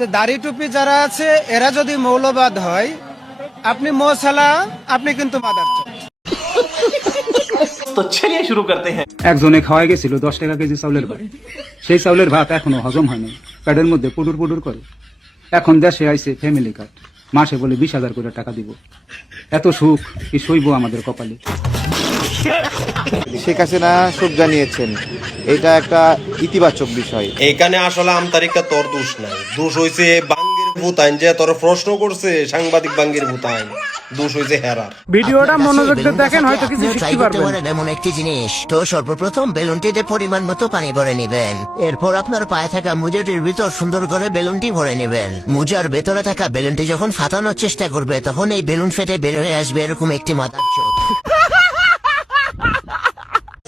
যে দাড়ি টুপি যারা আছে এরা যদি মৌলবাদ হয়, আপনি মোসালা, আপনি কিন্তু মাদারচোদ। তো চলিয়ে শুরু করতে হ্যাঁ। একজনে খাওয়া গেছিল 10 টাকা কেজি চাউলের ভাত, সেই চাউলের ভাত এখনো হজম হয়নি, পেটের মধ্যে পুডুর পুডুর করে। এখন দেশে আইছে ফ্যামিলি কার্ড, মাসে বলে 20,000 করে টাকা দিব। এত সুখ কি সইব আমাদের কপালে? শেখ হাসিনা সুখ জানিয়েছেন, এটা একটা ইতিবাচক বিষয়। এখানে আসলে আমতারিকা তোর দোষ নাই, দোষ হইছে বাঙ্গির ভূতাইন যে তোর প্রশ্ন করছে, সাংবাদিক বাঙ্গির ভূতাইন, দোষ হইছে হেরার। ভিডিওটা মনোযোগ দিয়ে দেখেন, হয়তো কিছু শিখতে পারবেন। এমন একটি জিনিস, তো সর্বপ্রথম বেলুনটিতে পরিমাণ মতো পানি ভরে নেবেন। এরপর আপনার পায়ে থাকা মুজাটির ভিতর সুন্দর করে বেলুনটি ভরে নেবেন। মুজার ভেতরে থাকা বেলুনটি যখন ফাটানোর চেষ্টা করবে, তখন এই বেলুন ফেটে বের হয়ে আসবে এরকম একটি মাদারচোদ।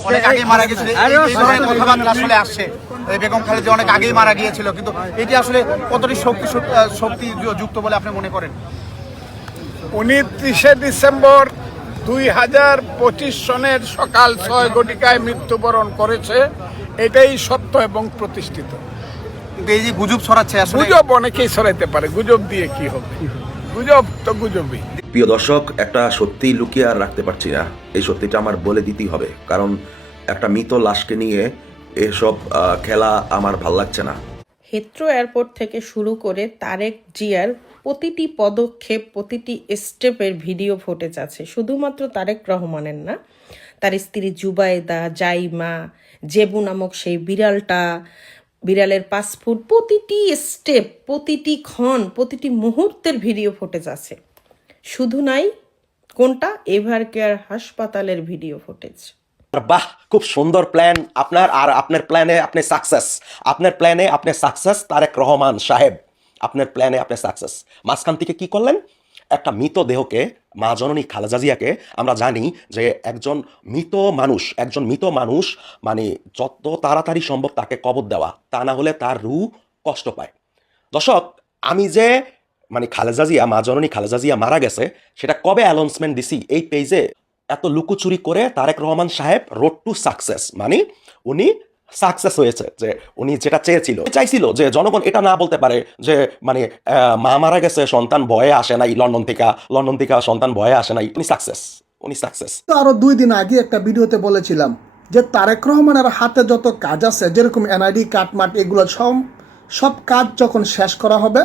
অনেক আগেই মারা গিয়েছিল, এই ধরনের কথাবার্তা আসলে আসছে। বেগম খালেদা অনেক আগেই মারা গিয়েছিল, কিন্তু এটি আসলে কতটি শক্তি যুক্ত বলে আপনি মনে করেন? 29 ডিসেম্বর 2025 সনের সকাল 6 ঘটিকায় মৃত্যুবরণ করেছে, এটাই সত্য এবং প্রতিষ্ঠিত। কিন্তু এই যে গুজব ছড়াচ্ছে, আসলে গুজব অনেকেই ছড়াইতে পারে, গুজব দিয়ে কি হবে? গুজব তো গুজবই। প্রিয় দর্শক, একটা সত্যি লুকিয়ে আর রাখতে পারছি না, এই সত্যিটা আমার বলে দিতেই হবে, কারণ একটা মৃত লাশকে নিয়ে এসব খেলা আমার ভাল লাগছে না। হিথ্রো এয়ারপোর্ট থেকে শুরু করে তারেক জিয়ার প্রতিটি পদক্ষেপ, প্রতিটি স্টেপের ভিডিও ফুটেজ আছে। শুধুমাত্র তারেক রহমানের না, তার স্ত্রী জুবাইদা, জাইমা, জেবু নামক সেই বিড়ালটা, বিড়ালের পাসপোর্ট, প্রতিটি স্টেপ, প্রতিটি ক্ষণ, প্রতিটি মুহূর্তের ভিডিও ফুটেজ আছে। শুধু নাই কোনটা, এভার কেয়ার হাসপাতালের ভিডিও ফুটেজ। বাহ, খুব সুন্দর প্ল্যান আপনার, আর আপনার প্ল্যানে আপনি সাকসেস, আপনার প্ল্যানে আপনি সাকসেস। তারেক রহমান সাহেব, আপনার প্ল্যানে আপনি সাকসেস। মাঝখান থেকে কি করলেন? একটা মৃত দেহকে, মা জননী খালেদা জিয়াকে, আমরা জানি যে একজন মৃত মানুষ মানে যত তাড়াতাড়ি সম্ভব তাকে কবর দেওয়া, তা না হলে তার রূহ কষ্ট পায়। দর্শক, আমি যে মানে খালেদা জিয়া, মা জননী খালেদা জিয়া মারা গেছে, সেটা কবে অ্যানাউন্সমেন্ট দিছি এই পেজে, এত লুকোচুরি করে তারেক রহমান সাহেব রোড টু সাকসেস, মানে উনি সাকসেস হয়েছে, যে উনি যেটা চাইছিল যে জনগণ এটা না বলতে পারে যে মানে মা মারা গেছে, সন্তান ভয়ে আসে নাই, লন্ডন থেকে সন্তান ভয়ে আসে নাই। উনি সাকসেস। আরো 2 দিন আগে একটা ভিডিওতে বলেছিলাম যে তারেক রহমানের হাতে যত কাজ আছে, যেরকম এনআইডি কাটমাট, এগুলো সব কাজ যখন শেষ করা হবে,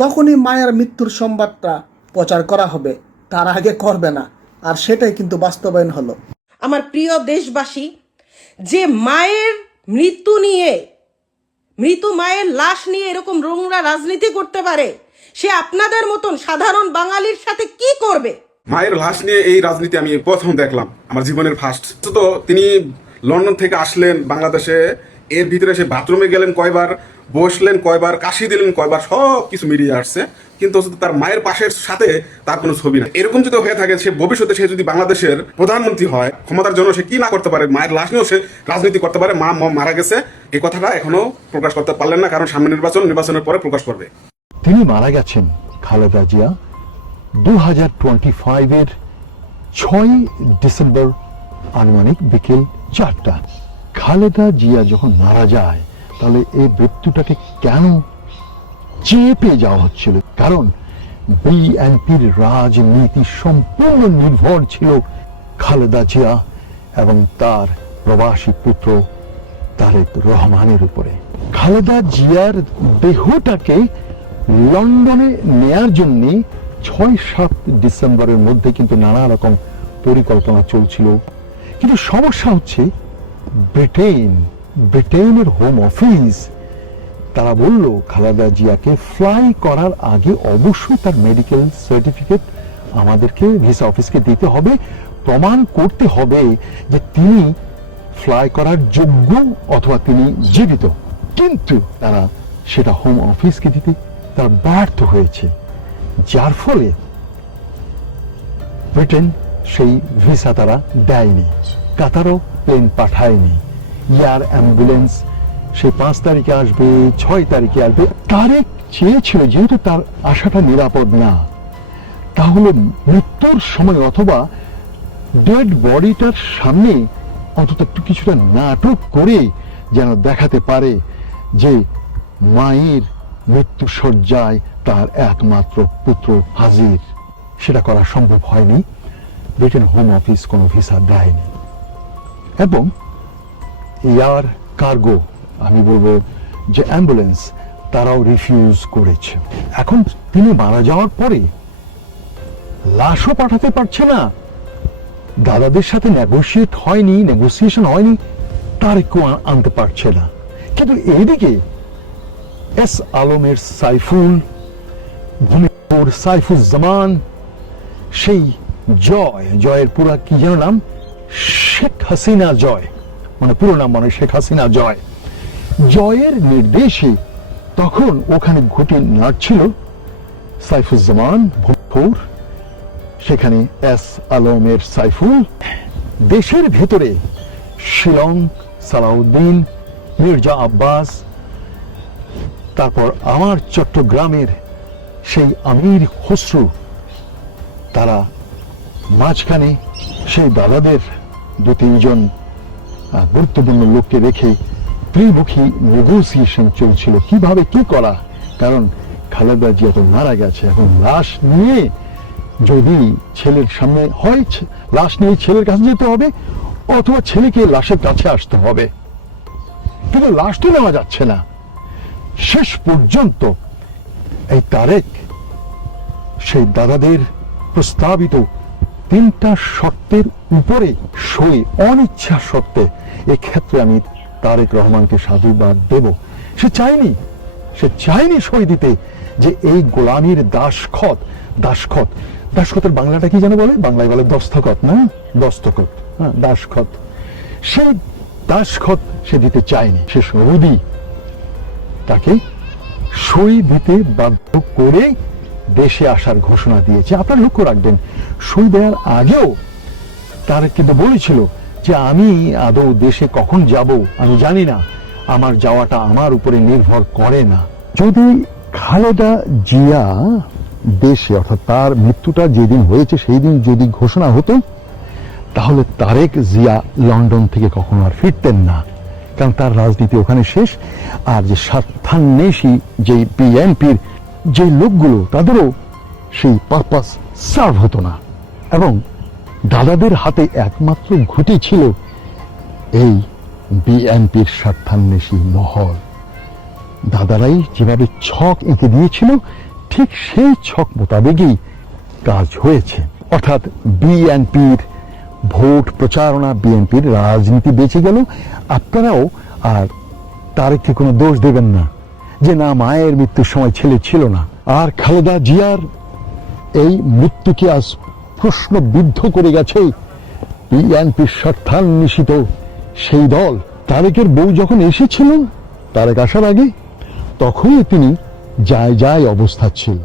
তখনই মায়ের মৃত্যুর সংবাদটা প্রচার করা হবে, তার আগে করবে না। আর সেটাই কিন্তু বাস্তবায়ন হলো। আমার প্রিয় দেশবাসী, যে মায়ের মৃত মায়ের লাশ নিয়ে এরকম নোংরা রাজনীতি করতে পারে, সে আপনাদের মতন সাধারণ বাঙালির সাথে কি করবে? মায়ের লাশ নিয়ে এই রাজনীতি আমি প্রথম দেখলাম, আমার জীবনের ফার্স্ট। তো তিনি লন্ডন থেকে আসলেন বাংলাদেশে, এর ভিতরে সে বাথরুমে গেলেন কয়বার, বসলেন কয়বার, কাশি দিলেন কয়বার, সব কিছু মিডিয়া আসছে, কিন্তু তার মায়ের পাশের সাথে তার কোনো ছবি না। এরকম যদি হয়ে থাকে, সে ভবিষ্যতে সে যদি বাংলাদেশের প্রধানমন্ত্রী হয়, ক্ষমতার জন্য সে কি না করতে পারে, মায়ের লাশ নিয়েও সে রাজনীতি করতে পারে। মা মারা গেছে এই কথাটা এখনো প্রকাশ করতে পারলেন না, কারণ সামনে নির্বাচনের পরে প্রকাশ করবে। তিনি মারা গেছেন, খালেদা জিয়া, 2025-এর 6 ডিসেম্বর আনুমানিক বিকেল 4টা। খালেদা জিয়া যখন মারা যায়, তাহলে এই মৃত্যুটাকে কেন চেপে যাওয়া হচ্ছিল? কারণ বিএনপির রাজনীতি সম্পূর্ণ নির্ভর ছিল খালেদা জিয়া এবং তার প্রবাসী পুত্র তারেক রহমানের উপরে। খালেদা জিয়ার দেহটাকে লন্ডনে নেয়ার জন্য 6-7 ডিসেম্বরের মধ্যে কিন্তু নানা রকম পরিকল্পনা চলছিল, কিন্তু সমস্যা হচ্ছে ব্রিটেনের হোম অফিস তারা বলল খালেদা জিয়াকে ফ্লাই করার আগে অবশ্যই তার মেডিকেল সার্টিফিকেট আমাদেরকে ভিসা অফিসকে দিতে হবে, প্রমাণ করতে হবে যে তিনি ফ্লাই করার যোগ্য অথবা তিনি জীবিত। কিন্তু তারা সেটা হোম অফিসকে দিতে তারা ব্যর্থ হয়েছে, যার ফলে ব্রিটেন সেই ভিসা তারা দেয়নি, কাতারও প্লেন পাঠায়নি, এয়ার অ্যাম্বুলেন্স সে 5 তারিখে আসবে, 6 তারিখে আসবে। তারেক চেয়েছিল, যেহেতু তার আশাটা নিরাপদ না, তাহলে মৃত্যুর সময় অথবা ডেড বডিটার সামনে অন্তত একটু কিছুটা নাটক করে যেন দেখাতে পারে যে মায়ের মৃত্যু শয্যায় তার একমাত্র পুত্র হাজির, সেটা করা সম্ভব হয়নি। ব্রিটেন হোম অফিস কোনো ভিসা দেয়নি এবং এয়ার কার্গো, আমি বলবো যে অ্যাম্বুলেন্স, তারাও রিফিউজ করেছে। এখন তিনি মারা যাওয়ার পরে লাশও পাঠাতে পারছে না, দাদাদের সাথে নেগোসিয়েশন হয়নি, তারেকও আনতে পারছে না। কিন্তু এইদিকে এস আলমের সাইফুল, ভূমিপুর সাইফুজ্জামান, সেই জয়ের পুরা কি যেন নাম, শেখ হাসিনা জয়, মানে পুরো নাম মানে শেখ হাসিনা জয়ের নির্দেশে তখন ওখানে ঘুঁটি নাড়ছিল সাইফুজ্জামান ভূমিপুর, সেখানে এস আলমের সাইফুল। দেশের ভেতরে শিলং সালাউদ্দিন, মির্জা আব্বাস, তারপর আমার চট্টগ্রামের সেই আমির খসরু, তারা মাঝখানে সেই দাদাদের 2-3 গুরুত্বপূর্ণ লোককে রেখে ত্রিমুখী নেগোসিয়েশন চলছিল কিভাবে কি করা। কারণ খালেদা জিয়া তো মারা গেছে, এখন লাশ নিয়ে যদি ছেলের সামনে হয়, লাশ নিয়ে ছেলের কাছে যেতে হবে, অথবা ছেলেকে লাশের কাছে আসতে হবে, কিন্তু লাশ তো নেওয়া যাচ্ছে না। শেষ পর্যন্ত এই তারেক সেই দাদাদের প্রস্তাবিত 3টা শর্তের উপরে সই, অনিচ্ছা সত্ত্বে, এক্ষেত্রে আমি তারেক রহমানকে সাধুবাদ দেব। সে চায়নি সই দিতে, যে এই গোলামীর দাসখতের বাংলাটা কি যেন বলে, বাংলায় বলে দস্তখত, না দস্তখত, হ্যাঁ দাসখত, সেই দাসখত সে দিতে চায়নি। সে সৌদি তাকে সই দিতে বাধ্য করে দেশে আসার ঘোষণা দিয়েছে। আপনারা লক্ষ্য রাখবেন, সই দেওয়ার আগেও তার কিন্তু বলেছিল যে আমি আদৌ দেশে কখন যাব আমি জানি না, আমার যাওয়াটা আমার উপরে নির্ভর করে না। যদি খালেদা জিয়া দেশে, অর্থাৎ তার মৃত্যুটা যেদিন হয়েছে সেই দিন যদি ঘোষণা হতো, তাহলে তারেক জিয়া লন্ডন থেকে কখনো আর ফিরতেন না, কারণ তার রাজনীতি ওখানে শেষ। আর যে স্বার্থান্বেষী যে বিএনপির যে লোকগুলো, তাদেরও সেই পারপাস সার্ভ হতো না। এবং দাদাদের হাতে একমাত্র ঘুঁটি ছিল এই বিএনপির স্বার্থান্বেষী মহল। দাদারাই যেভাবে ছক এঁকে দিয়েছিল, ঠিক সেই ছক মোতাবেকই কাজ হয়েছে। অর্থাৎ বিএনপির ভোট প্রচারণা, বিএনপির রাজনীতি বেঁচে গেল। আপনারাও আর তারেককে কোনো দোষ দেবেন না যে না, মায়ের মৃত্যুর সময় ছেলে ছিল না। আর খালেদা জিয়ার এই মৃত্যুকে আজ প্রশ্নবিদ্ধ করে গেছে বিএনপির স্বার্থান্বেষিত সেই দল। তারেকের বউ যখন এসেছিলেন, তারেক আসার আগে, তখনই তিনি যায় অবস্থা ছিল।